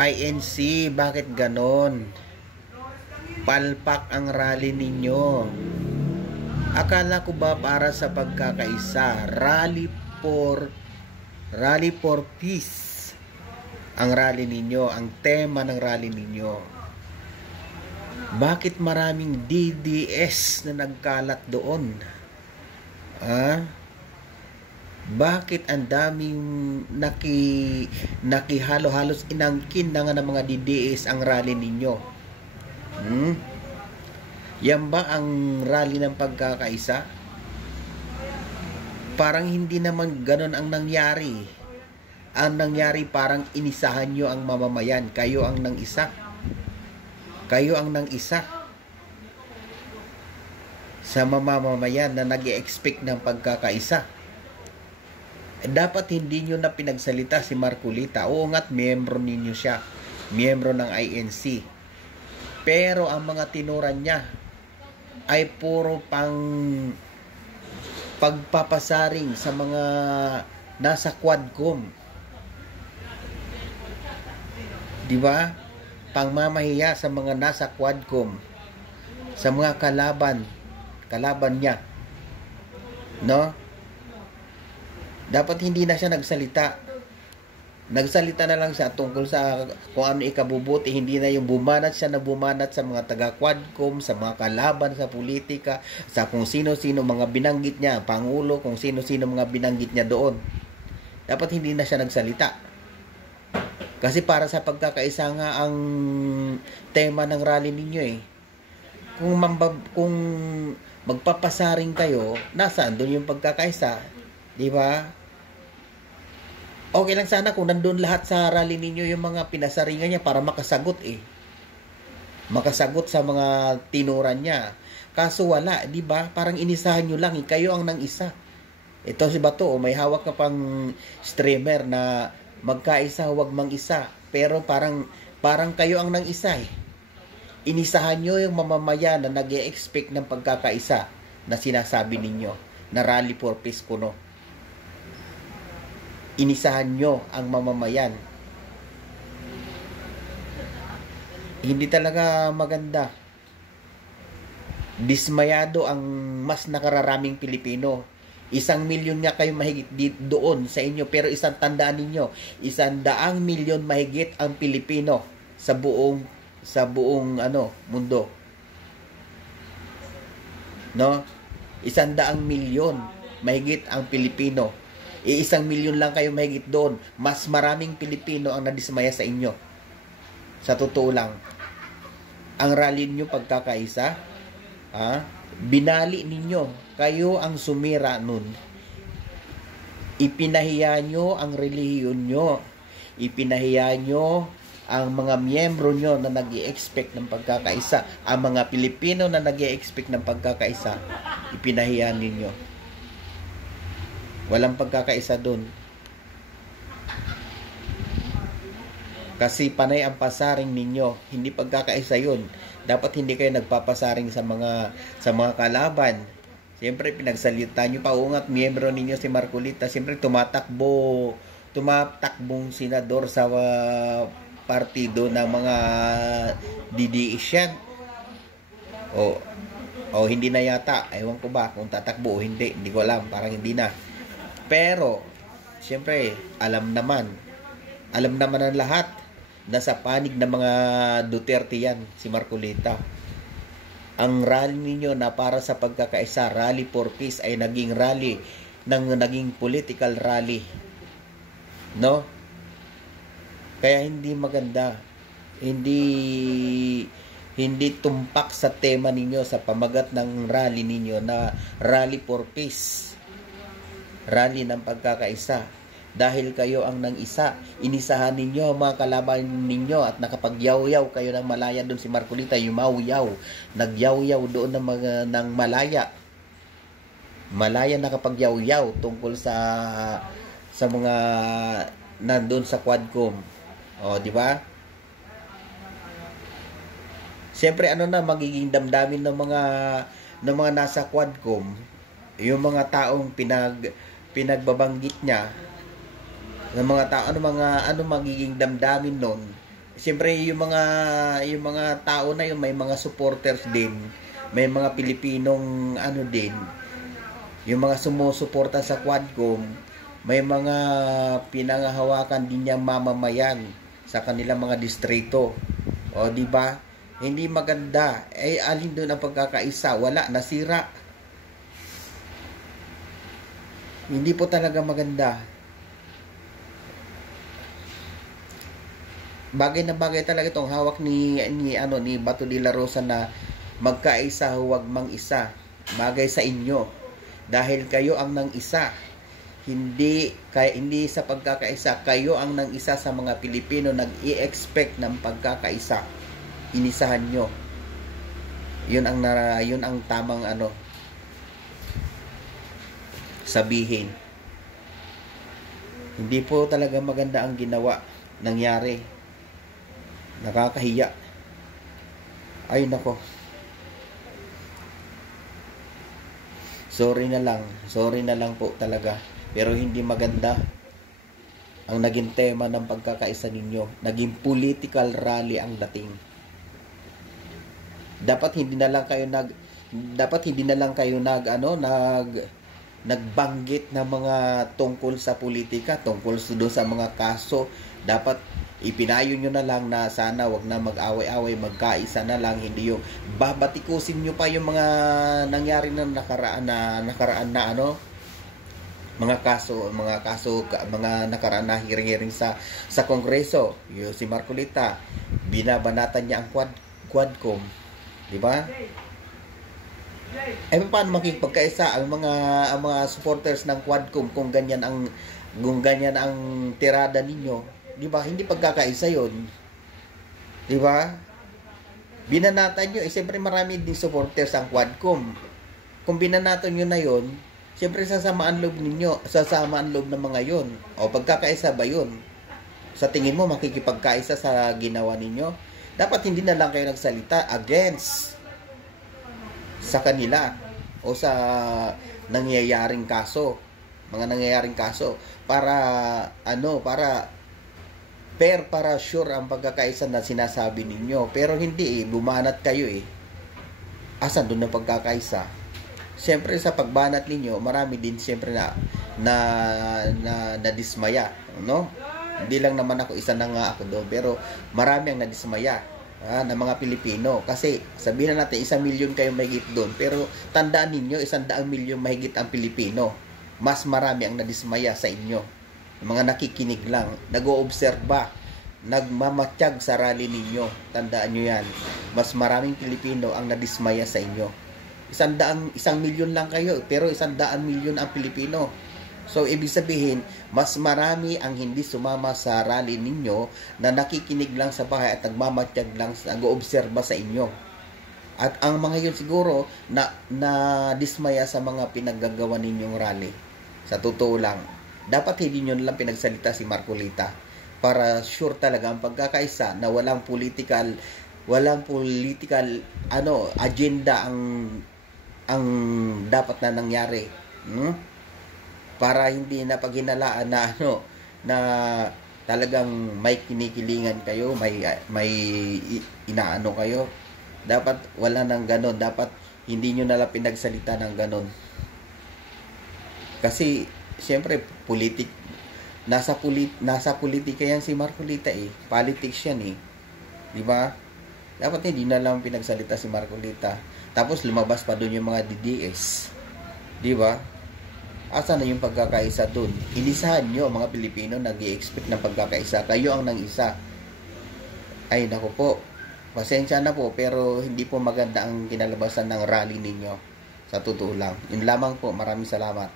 INC, bakit ganon? Palpak ang rally ninyo. Akala ko ba para sa pagkakaisa? Rally for peace ang rally ninyo, ang tema ng rally ninyo. Bakit maraming DDS na nagkalat doon? Bakit ang daming nakihalo-halos inangkin na nga ng mga DDS ang rally ninyo? Yan ba ang rally ng pagkakaisa? Parang hindi naman ganon ang nangyari. Ang nangyari parang inisahan nyo ang mamamayan. Kayo ang nang isa. Kayo ang nang isa sa mamamayan na nag-e-expect ng pagkakaisa. Dapat hindi nyo na pinagsalita si Marcolita. Oo nga't miyembro ninyo siya. Miyembro ng INC. Pero ang mga tinuran niya ay puro pang pagpapasaring sa mga nasa Quadcom. Di ba? Pangmamahiya sa mga nasa Quadcom, sa mga kalaban niya. No? Dapat hindi na siya nagsalita. Nagsalita na lang siya tungkol sa kung ano ikabubuti. Hindi na yung bumanat siya na bumanat sa mga taga-Quadcom, sa mga kalaban sa politika, sa kung sino-sino mga binanggit niya, Pangulo, kung sino-sino mga binanggit niya doon. Dapat hindi na siya nagsalita. Kasi para sa pagkakaisa nga ang tema ng rally ninyo eh. Kung magpapasaring kayo, nasaan doon yung pagkakaisa? Di ba? Okay lang sana kung nandun lahat sa rally ninyo yung mga pinasaringan niya para makasagot eh. Makasagot sa mga tinuran niya. Kaso wala, di ba? Parang inisahan nyo lang, kayo ang nang isa. Ito si Bato, may hawak ka pang streamer na magkaisa, huwag mang isa. Pero parang kayo ang nang isa eh. Inisahan nyo yung mamamayan na nag-e-expect ng pagkakaisa na sinasabi ninyo na rally for peace kuno. Inisahan nyo ang mamamayan. Hindi talaga maganda. Dismayado ang mas nakararaming Pilipino. 1 milyon nga kayo mahigit doon sa inyo, pero isang tandaan ninyo, 100 milyon mahigit ang Pilipino sa buong mundo. No? 100 milyon mahigit ang Pilipino. 1 milyon lang kayo mahigit doon. Mas maraming Pilipino ang nadismaya sa inyo. Sa totoo lang. Ang rally niyo pagkakaisa, binali ninyo. Kayo ang sumira nun. Ipinahiya nyo ang relihiyon nyo. Ipinahiya nyo ang mga miyembro nyo na nag-i-expect ng pagkakaisa. Ang mga Pilipino na nag-i-expect ng pagkakaisa. Ipinahiya ninyo. Walang pagkakaisa dun. Kasi panay ang pasaring ninyo. Hindi pagkakaisa yun. Dapat hindi kayo nagpapasaring sa mga kalaban. Siyempre, pinagsalita nyo pa. Ungat, miyembro ninyo si Marcolita. Siyempre, tumatakbong senador sa partido ng mga DDS yan. O hindi na yata. Ewan ko ba kung tatakbo o hindi. Hindi ko alam. Parang hindi na. Pero, siyempre, alam naman ang lahat. Nasa panig ng mga Duterte yan, si Marcolita. Ang rally ninyo na para sa pagkakaisa, rally for peace, ay naging rally, naging political rally. No? Kaya hindi maganda. Hindi tumpak sa tema ninyo, sa pamagat ng rally ninyo na rally for peace. Rally ng pagkakaisa. Dahil kayo ang nang isa, inisahan ninyo mga kalaban ninyo at nakapagyaw-yaw kayo ng Malaya doon si Marcolita, yumaw-yaw, nagyaw-yaw doon ng Malaya. Malaya nakapagyaw-yaw tungkol sa mga nandoon sa Quadcom. O, di ba? Siyempre magiging damdamin ng mga nasa Quadcom, yung mga taong pinagbabanggit niya, ng mga tao, ano magiging damdamin nun? siyempre yung mga tao na yun, may mga supporters din, may mga Pilipinong ano din, yung mga sumusuporta sa Quadcom, may mga pinangahawakan din niyang mamamayan sa kanilang mga distrito. O di ba? Hindi maganda. Alin doon ang pagkakaisa? Wala, nasira. Hindi po talaga maganda. Bagay na bagay talaga itong hawak ni Bato de la Rosa na magkaisa huwag mang isa. Bagay sa inyo. Dahil kayo ang nang isa. Hindi sa pagkakaisa, kayo ang nang isa sa mga Pilipino nag-i-expect ng pagkakaisa. Inisahan nyo. Yun ang tamang sabihin. Hindi po talaga maganda ang ginawa, nangyari. Nakakahiya. Ay nako. Sorry na lang po talaga. Pero hindi maganda ang naging tema ng pagkakaisa ninyo. Naging political rally ang dating. Dapat hindi na lang kayo nagbanggit ng mga tungkol sa politika, tungkol doon sa mga kaso. Dapat ipinayo nyo na lang na sana wag na mag-away-away, magkaisa na lang, hindi yung babatikusin nyo pa yung mga nangyari na nakaraan na mga nakaraan na hearing sa Kongreso. Yung si Marcolita, binabanatan niya ang Quadcom, di ba? Paano makikipagkaisa ang mga supporters ng Quadcom kung ganyan ang tirada ninyo, di ba? Hindi pagkakaisa 'yon. Di ba? Binanatan niyo, siyempre marami din supporters ang Quadcom. Kung binanatan niyo na 'yon, siyempre sasamaan loob ng mga 'yon. O pagkakaisa ba 'yon? Sa tingin mo makikipagkaisa sa ginawa ninyo? Dapat hindi na lang kayo nagsalita against sa kanila o sa mga nangyayaring kaso para para sure ang pagkakaisa na sinasabi ninyo. Pero hindi bumanat kayo Asan doon ang pagkakaisa? Siyempre sa pagbanat ninyo, marami din siyempre na dismaya, no? Hindi lang naman ako, isa na nga ako doon, pero marami ang nadismaya ng mga Pilipino. Kasi sabihin na natin 1 milyon kayo mahigit doon, pero tandaan ninyo 100 milyon mahigit ang Pilipino. Mas marami ang nadismaya sa inyo. Mga nakikinig lang, nag-oobserba, nagmamatsyag sa rally ninyo. Tandaan nyo yan. Mas maraming Pilipino ang nadismaya sa inyo. 1 milyon lang kayo, pero 100 milyon ang Pilipino. So, ibig sabihin, mas marami ang hindi sumama sa rally ninyo na nakikinig lang sa bahay at nagmamatsyag lang, nag-oobserba sa inyo. At ang mga yun siguro na dismaya sa mga pinaggagawa ninyong rally. Sa totoo lang, dapat hindi nyo lang pinagsalita si Marcolita para sure talaga ang pagkakaisa na walang political agenda ang dapat na nangyari. Para hindi na paghinalaan na talagang may kinikilingan kayo, may inaano kayo. Dapat wala nang ganon. Dapat hindi nyo nalang pinagsalita ng ganon. Kasi siyempre nasa politika yan si Marcolita Politics yan di ba? Dapat hindi na lang pinagsalita si Marcolita. Tapos lumabas pa doon yung mga DDS, di ba? Asa na yung pagkakaisa doon? Inisahan nyo, mga Pilipino, nag-i-expect ng pagkakaisa. Kayo ang nang isa. Ay, naku po. Pasensya na po, pero hindi po maganda ang kinalabasan ng rally ninyo. Sa totoo lang. Yun lamang po. Maraming salamat.